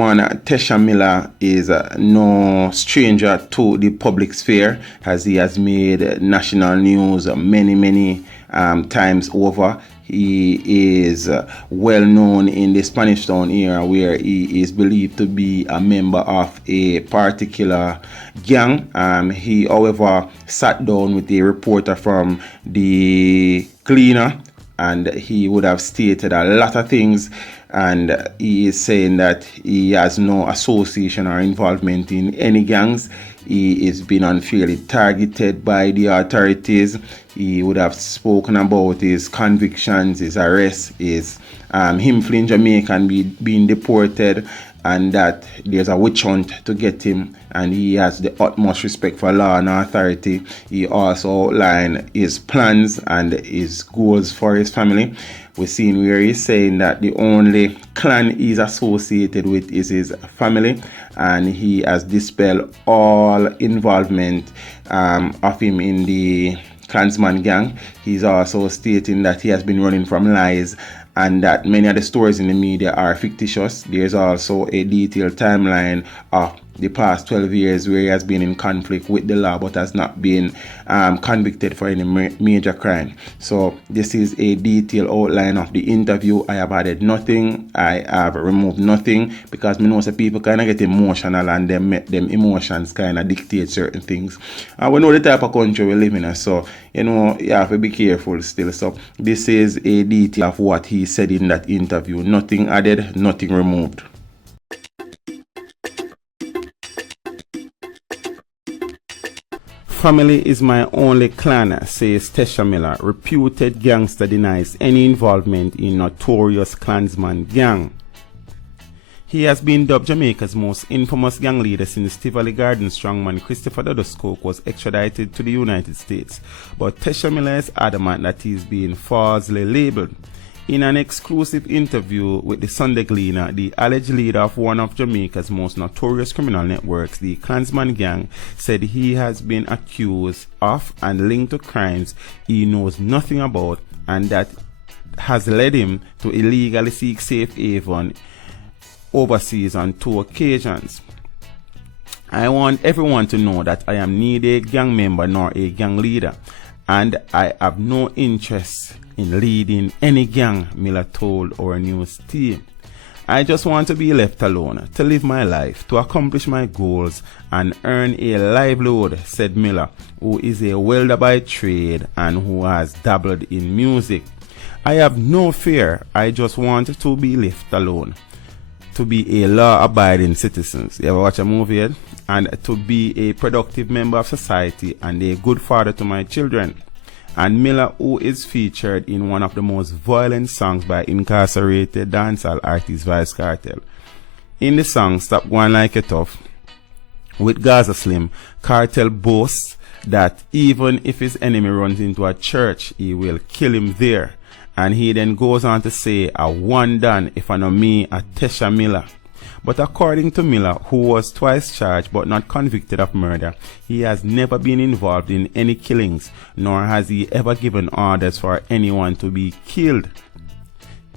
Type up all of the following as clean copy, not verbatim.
Tesha Miller is no stranger to the public sphere, as he has made national news many times over. He is well known in the Spanish Town area, where he is believed to be a member of a particular gang. He, however, sat down with a reporter from the Gleaner, and he would have stated a lot of things, and he is saying that he has no association or involvement in any gangs. He is being unfairly targeted by the authorities. He would have spoken about his convictions, his arrests, his him fleeing Jamaica and being deported, and that there's a witch hunt to get him, and he has the utmost respect for law and authority. He also outlined his plans and his goals for his family. We're seeing where he's saying that the only clan he's associated with is his family, and he has dispelled all involvement of him in the Clansman Gang. He's also stating that he has been running from lies and that many of the stories in the media are fictitious. There's also a detailed timeline of the past 12 years where he has been in conflict with the law but has not been convicted for any major crime. So this is a detailed outline of the interview. I have added nothing, I have removed nothing, because me know some people kind of get emotional and them emotions kind of dictate certain things. And we know the type of country we live in, so you know you have to be careful still. So this is a detail of what he said in that interview. Nothing added, nothing removed. Family is my only clan, says Tesha Miller. Reputed gangster denies any involvement in Notorious Clansman Gang. He has been dubbed Jamaica's most infamous gang leader since Tivoli Gardens strongman Christopher Dudus Coke was extradited to the United States. But Tesha Miller is adamant that he is being falsely labeled. In an exclusive interview with the Sunday Gleaner, the alleged leader of one of Jamaica's most notorious criminal networks, the Clansman Gang, said he has been accused of and linked to crimes he knows nothing about, and that has led him to illegally seek safe haven overseas on 2 occasions. I want everyone to know that I am neither a gang member nor a gang leader, and I have no interest in leading any gang, Miller told our news team. I just want to be left alone, to live my life, to accomplish my goals and earn a livelihood, said Miller, who is a welder by trade and who has dabbled in music. I have no fear, I just want to be left alone, to be a law-abiding citizen. You ever watch a movie yet? And to be a productive member of society and a good father to my children. And Miller, who is featured in one of the most violent songs by incarcerated dancehall artist Vybz Kartel. In the song Stop Going Like It Tough with Gaza Slim, Kartel boasts that even if his enemy runs into a church, he will kill him there. And he then goes on to say, "A one done if I know me, a Tesha Miller." But according to Miller, who was twice charged but not convicted of murder, he has never been involved in any killings, nor has he ever given orders for anyone to be killed.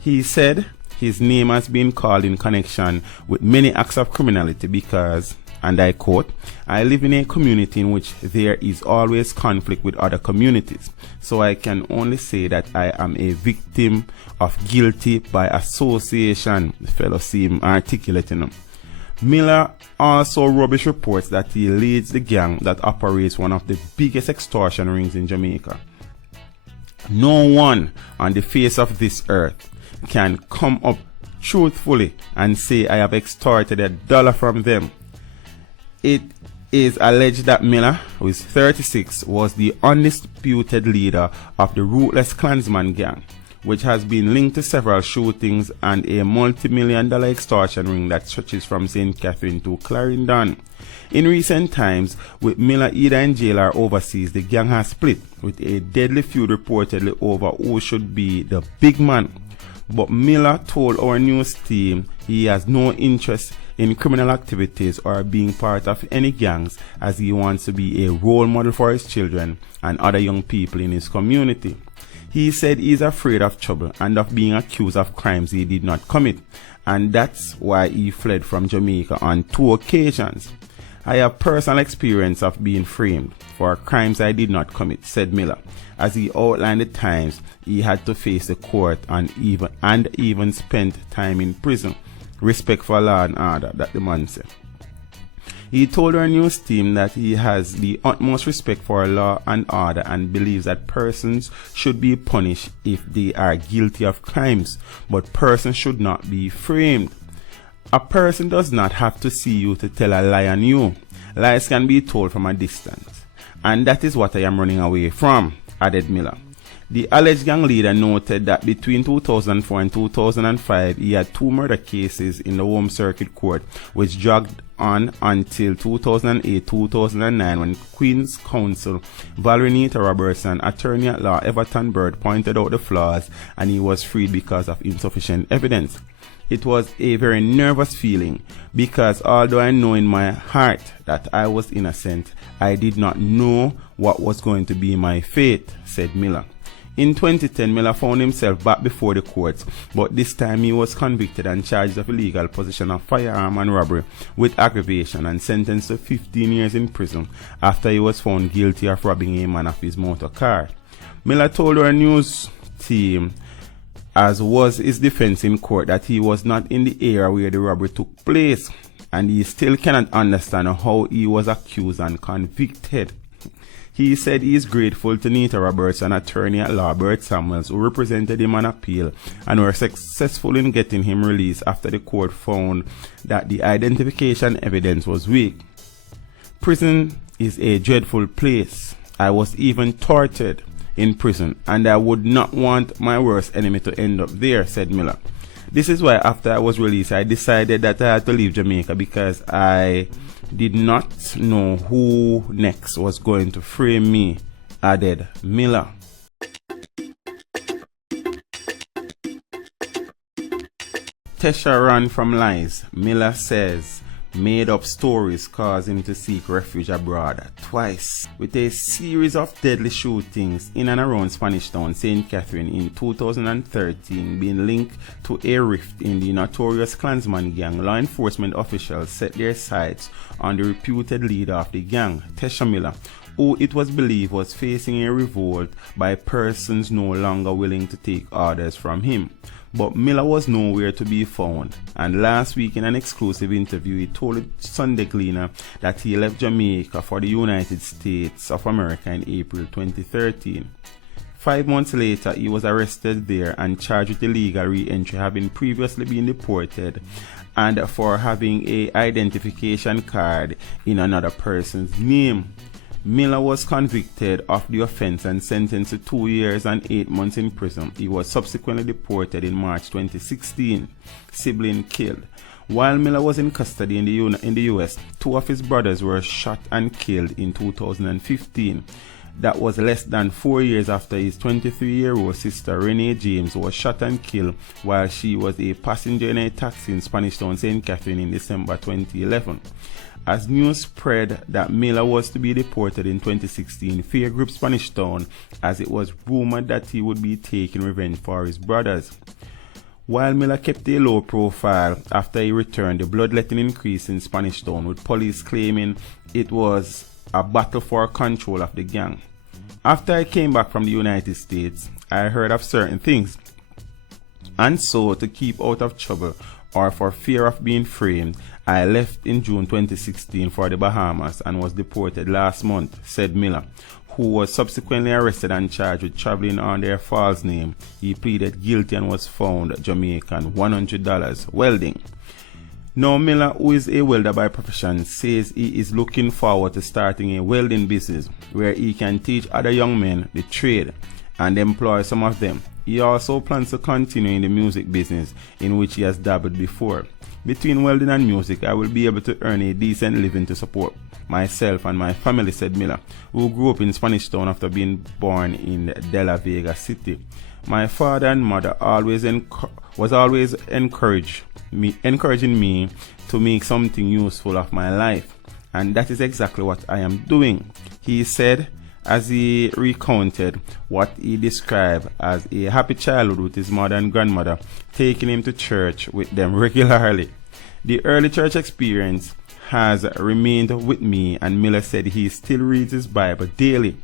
He said his name has been called in connection with many acts of criminality because, and I quote, "I live in a community in which there is always conflict with other communities, so I can only say that I am a victim of guilty by association." The fellow seemed articulate enough. Miller also rubbish reports that he leads the gang that operates one of the biggest extortion rings in Jamaica. No one on the face of this earth can come up truthfully and say I have extorted $1 from them. It is alleged that Miller, who is 36, was the undisputed leader of the ruthless Clansman Gang, which has been linked to several shootings and a multi-million-dollar extortion ring that stretches from St. Catherine to Clarendon. In recent times, with Miller either in jail or overseas, the gang has split, with a deadly feud reportedly over who should be the big man. But Miller told our news team he has no interest in criminal activities or being part of any gangs, as he wants to be a role model for his children and other young people in his community. He said he is afraid of trouble and of being accused of crimes he did not commit, and that's why he fled from Jamaica on 2 occasions. I have personal experience of being framed for crimes I did not commit, said Miller, as he outlined the times he had to face the court and even spent time in prison. Respect for law and order, that the man said. He told our news team that he has the utmost respect for law and order and believes that persons should be punished if they are guilty of crimes, but persons should not be framed. A person does not have to see you to tell a lie on you. Lies can be told from a distance, and that is what I am running away from, added Miller. The alleged gang leader noted that between 2004 and 2005, he had 2 murder cases in the Home Circuit Court, which dragged on until 2008-2009 when Queen's Counsel Valerie Roberts and attorney at law Everton Bird pointed out the flaws, and he was freed because of insufficient evidence. It was a very nervous feeling because although I know in my heart that I was innocent, I did not know what was going to be my fate, said Miller. In 2010, Miller found himself back before the courts, but this time he was convicted and charged of illegal possession of firearm and robbery with aggravation and sentenced to 15 years in prison after he was found guilty of robbing a man of his motor car. Miller told our news team, as was his defense in court, that he was not in the area where the robbery took place, and he still cannot understand how he was accused and convicted. He said he is grateful to Nita Roberts and attorney at law Bert Samuels, who represented him on appeal and were successful in getting him released after the court found that the identification evidence was weak. Prison is a dreadful place. I was even tortured in prison, and I would not want my worst enemy to end up there, said Miller. This is why after I was released, I decided that I had to leave Jamaica because I did not know who next was going to frame me, added Miller. Tesha ran from lies, Miller says. Made up stories caused him to seek refuge abroad twice, with a series of deadly shootings in and around Spanish Town, St. Catherine in 2013 being linked to a rift in the Notorious Clansman Gang. Law enforcement officials set their sights on the reputed leader of the gang, Tesha Miller, who it was believed was facing a revolt by persons no longer willing to take orders from him. But Miller was nowhere to be found, and last week in an exclusive interview he told Sunday Gleaner that he left Jamaica for the United States of America in April 2013. 5 months later, he was arrested there and charged with illegal re-entry, having previously been deported, and for having an identification card in another person's name. Miller was convicted of the offense and sentenced to 2 years and 8 months in prison. He was subsequently deported in March 2016. Sibling killed. While Miller was in custody in the US, 2 of his brothers were shot and killed in 2015. That was less than 4 years after his 23-year-old sister Renee James was shot and killed while she was a passenger in a taxi in Spanish Town, St. Catherine in December 2011. As news spread that Miller was to be deported in 2016, fear gripped Spanish Town as it was rumored that he would be taking revenge for his brothers. While Miller kept a low profile after he returned, the bloodletting increased in Spanish Town, with police claiming it was a battle for control of the gang. After I came back from the United States, I heard of certain things, and so to keep out of trouble or for fear of being framed, I left in June 2016 for the Bahamas and was deported last month, said Miller, who was subsequently arrested and charged with traveling under a false name. He pleaded guilty and was found Jamaican $100 welding. Now Miller, who is a welder by profession, says he is looking forward to starting a welding business where he can teach other young men the trade and employ some of them. He also plans to continue in the music business, in which he has dabbled before. Between welding and music, I will be able to earn a decent living to support myself and my family, said Miller, who grew up in Spanish Town after being born in De La Vega City. My father and mother was always encouraging me to make something useful of my life, and that is exactly what I am doing. He said, as he recounted what he described as a happy childhood with his mother and grandmother taking him to church with them regularly. The early church experience has remained with me, and Miller said he still reads his Bible daily.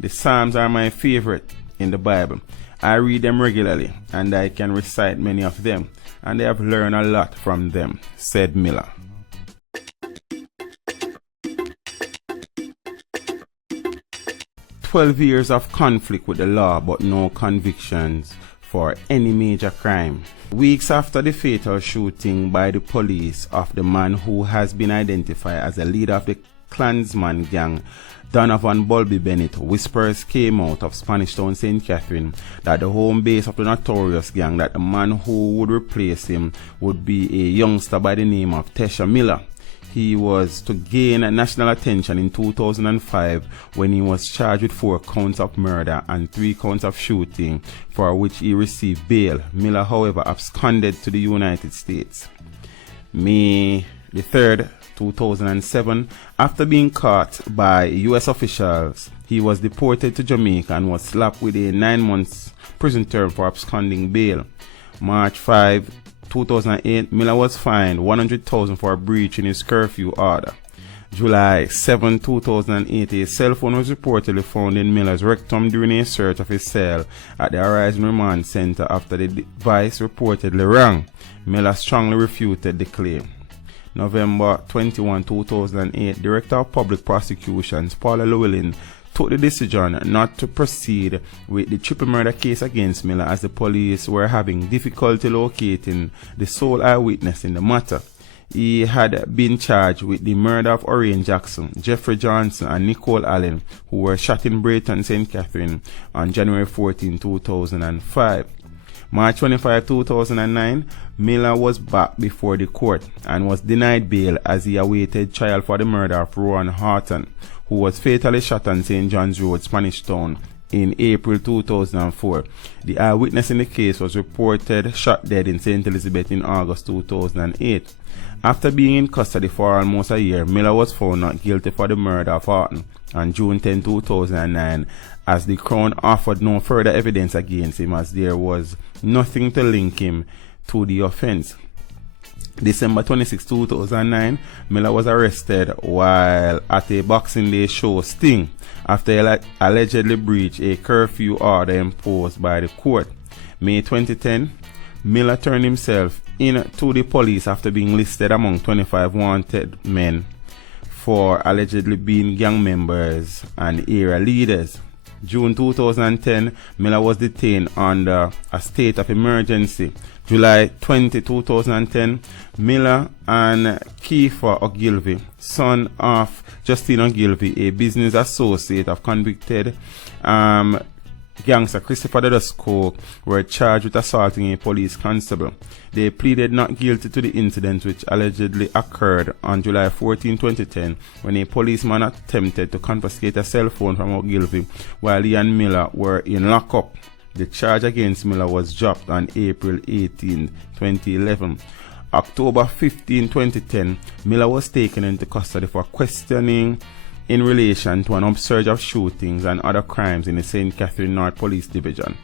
The Psalms are my favorite in the Bible. I read them regularly and I can recite many of them, and I have learned a lot from them, said Miller. "12 years of conflict with the law but no convictions for any major crime." Weeks after the fatal shooting by the police of the man who has been identified as the leader of the Clansman Gang, Donovan Bulby Bennett, whispers came out of Spanish Town, St. Catherine, that the home base of the Notorious gang, that the man who would replace him would be a youngster by the name of Tesha Miller. He was to gain national attention in 2005 when he was charged with 4 counts of murder and 3 counts of shooting, for which he received bail. Miller, however, absconded to the United States. May the 3rd, 2007, after being caught by U.S. officials, he was deported to Jamaica and was slapped with a 9-month prison term for absconding bail. March 5, 2008, Miller was fined $100,000 for breaching his curfew order. July 7, 2008, a cell phone was reportedly found in Miller's rectum during a search of his cell at the Horizon Remand Center after the device reportedly rang. Miller strongly refuted the claim. November 21, 2008, Director of Public Prosecutions Paula Llewellyn took the decision not to proceed with the triple murder case against Miller, as the police were having difficulty locating the sole eyewitness in the matter. He had been charged with the murder of Orion Jackson, Jeffrey Johnson, and Nicole Allen, who were shot in Brayton, St. Catherine on January 14, 2005. March 25, 2009, Miller was back before the court and was denied bail as he awaited trial for the murder of Rowan Horton, who was fatally shot on St. John's Road, Spanish Town, in April 2004. The eyewitness in the case was reported shot dead in St. Elizabeth in August 2008. After being in custody for almost a year, Miller was found not guilty for the murder of Horton on June 10, 2009, as the Crown offered no further evidence against him, as there was nothing to link him to the offense. December 26, 2009, Miller was arrested while at a Boxing Day show Sting after he allegedly breached a curfew order imposed by the court. May 2010, Miller turned himself in to the police after being listed among 25 wanted men for allegedly being gang members and area leaders. June 2010, Miller was detained under a state of emergency. July 20, 2010, Miller and Kiefer Ogilvy, son of Justine Ogilvy, a business associate of convicted Gangster Christopher Dudus Coke, were charged with assaulting a police constable. They pleaded not guilty to the incident, which allegedly occurred on July 14, 2010, when a policeman attempted to confiscate a cell phone from Ogilvy while he and Miller were in lockup. The charge against Miller was dropped on April 18, 2011. October 15, 2010, Miller was taken into custody for questioning in relation to an upsurge of shootings and other crimes in the St. Catherine North Police Division.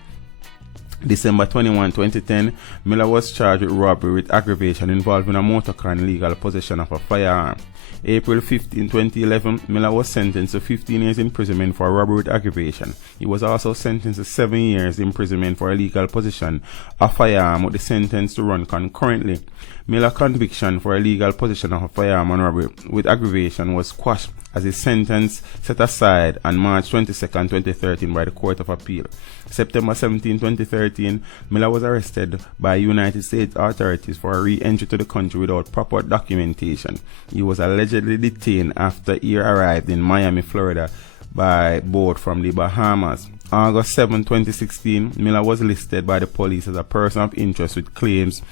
December 21, 2010, Miller was charged with robbery with aggravation involving a motor car and illegal possession of a firearm. April 15, 2011, Miller was sentenced to 15 years imprisonment for robbery with aggravation. He was also sentenced to 7 years imprisonment for illegal possession of a firearm, with the sentence to run concurrently. Miller's conviction for illegal possession of a firearm and robbery with aggravation was quashed as his sentence set aside on March 22, 2013 by the Court of Appeal. September 17, 2013, Miller was arrested by United States authorities for re-entry to the country without proper documentation. He was allegedly detained after he arrived in Miami, Florida by boat from the Bahamas. August 7, 2016, Miller was listed by the police as a person of interest with claims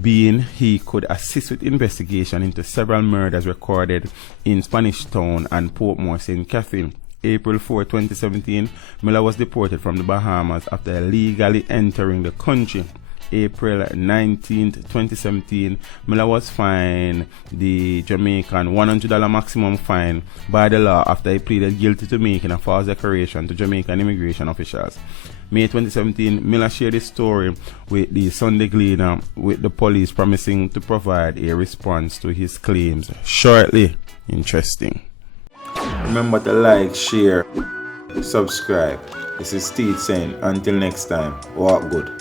being he could assist with investigation into several murders recorded in Spanish Town and Portmore, St. Catherine. April 4, 2017, Miller was deported from the Bahamas after illegally entering the country. April 19th, 2017, Miller was fined the Jamaican $100 maximum fine by the law after he pleaded guilty to making a false declaration to Jamaican immigration officials. May 2017, Miller shared his story with the Sunday Gleaner, with the police promising to provide a response to his claims shortly. Interesting. Remember to like, share, subscribe. This is Steve saying, until next time, walk good.